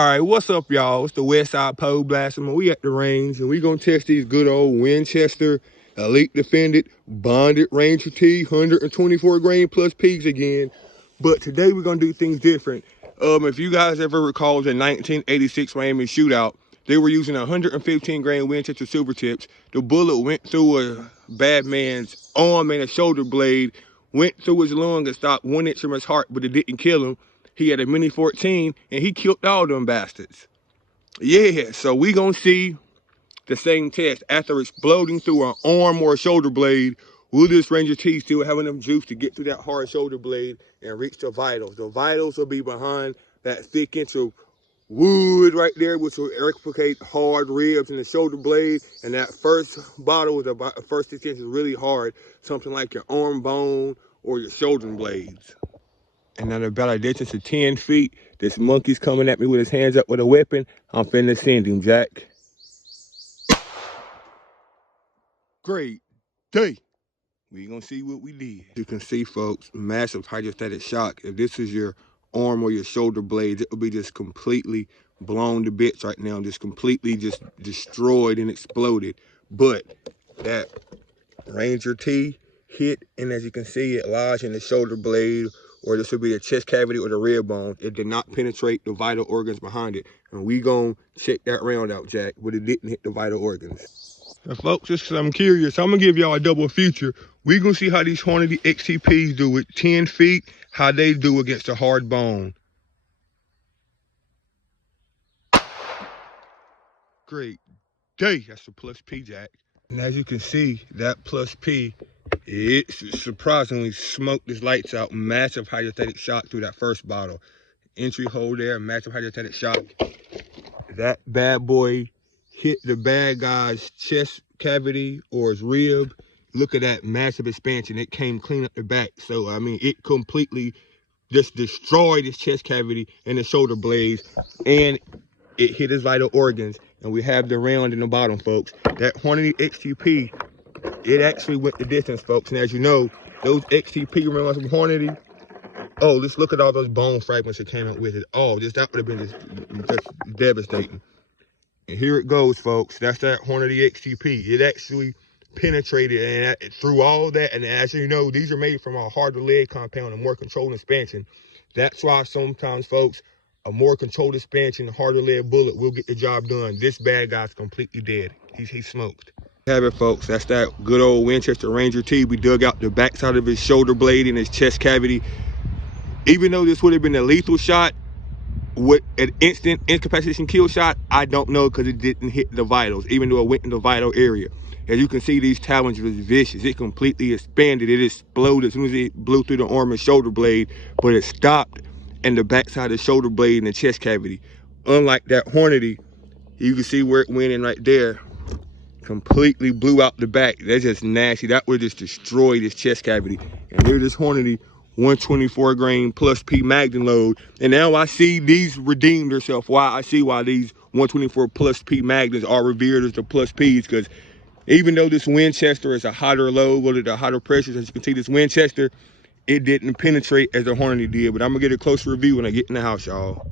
All right, what's up, y'all? It's the West Side Pole Blaster. We at the range, and we gonna test these good old Winchester Elite Defended Bonded Ranger T 124 grain plus peaks again. But today we're gonna do things different. If you guys ever recall the 1986 Miami shootout, they were using 115 grain Winchester silver tips. The bullet went through a bad man's arm and a shoulder blade, went through his lung and stopped 1 inch from his heart, but it didn't kill him. He had a mini 14 and he killed all them bastards. Yeah, so we gonna see the same test. After exploding through an arm or a shoulder blade, will this Ranger T still have enough juice to get through that hard shoulder blade and reach the vitals? The vitals will be behind that thick inch of wood right there, which will replicate hard ribs in the shoulder blade. And that first bottle is about the first 6 inches really hard, something like your arm bone or your shoulder blades. And at about a distance of 10 feet, this monkey's coming at me with his hands up with a weapon. I'm finna send him, Jack. Great day. We gonna see what we did. You can see, folks, massive hydrostatic shock. If this is your arm or your shoulder blades, it will be just completely blown to bits right now, just completely just destroyed and exploded. But that Ranger T hit, and as you can see, it lodged in the shoulder blade, or this would be the chest cavity or the rib bone. It did not penetrate the vital organs behind it. And we gonna check that round out, Jack, but it didn't hit the vital organs. Now, folks, just 'cause I'm curious, I'm gonna give y'all a double feature. We gonna see how these Hornady XTPs do with 10 feet, how they do against a hard bone. Great day. That's a plus P, Jack. And as you can see, that plus P, it surprisingly smoked his lights out. Massive hydrostatic shock through that first bottle. Entry hole there, massive hydrostatic shock. That bad boy hit the bad guy's chest cavity or his rib. Look at that massive expansion. It came clean up the back. So, I mean, it completely just destroyed his chest cavity and the shoulder blades. And it hit his vital organs. And we have the round in the bottom, folks. That Hornady XTP, it actually went the distance, folks. And as you know, those XTP rounds from Hornady, oh, let's look at all those bone fragments that came out with it. Oh, that would have been just devastating. And here it goes, folks. That's that Hornady XTP. It actually penetrated and through all that. And as you know, these are made from a harder lead compound, a more controlled expansion. That's why sometimes, folks, a more controlled expansion, harder lead bullet will get the job done. This bad guy's completely dead. He's smoked. Have it, folks. That's that good old Winchester Ranger T. We dug out the backside of his shoulder blade and his chest cavity. Even though this would have been a lethal shot, with an instant incapacitation kill shot, I don't know, because it didn't hit the vitals, even though it went in the vital area. As you can see, these talons was vicious. It completely expanded. It exploded as soon as it blew through the arm and shoulder blade, but it stopped in the backside of the shoulder blade and the chest cavity. Unlike that Hornady, you can see where it went in right there. Completely blew out the back. That's just nasty. That would just destroy this chest cavity. And here's this Hornady 124 grain plus P Magnum load. And now I see these redeemed themselves. Why I see why these 124 plus P Magnums are revered as the plus Ps, because even though this Winchester is a hotter load, with the hotter pressures, as you can see, this Winchester, it didn't penetrate as the Hornady did. But I'm gonna get a closer review when I get in the house, y'all.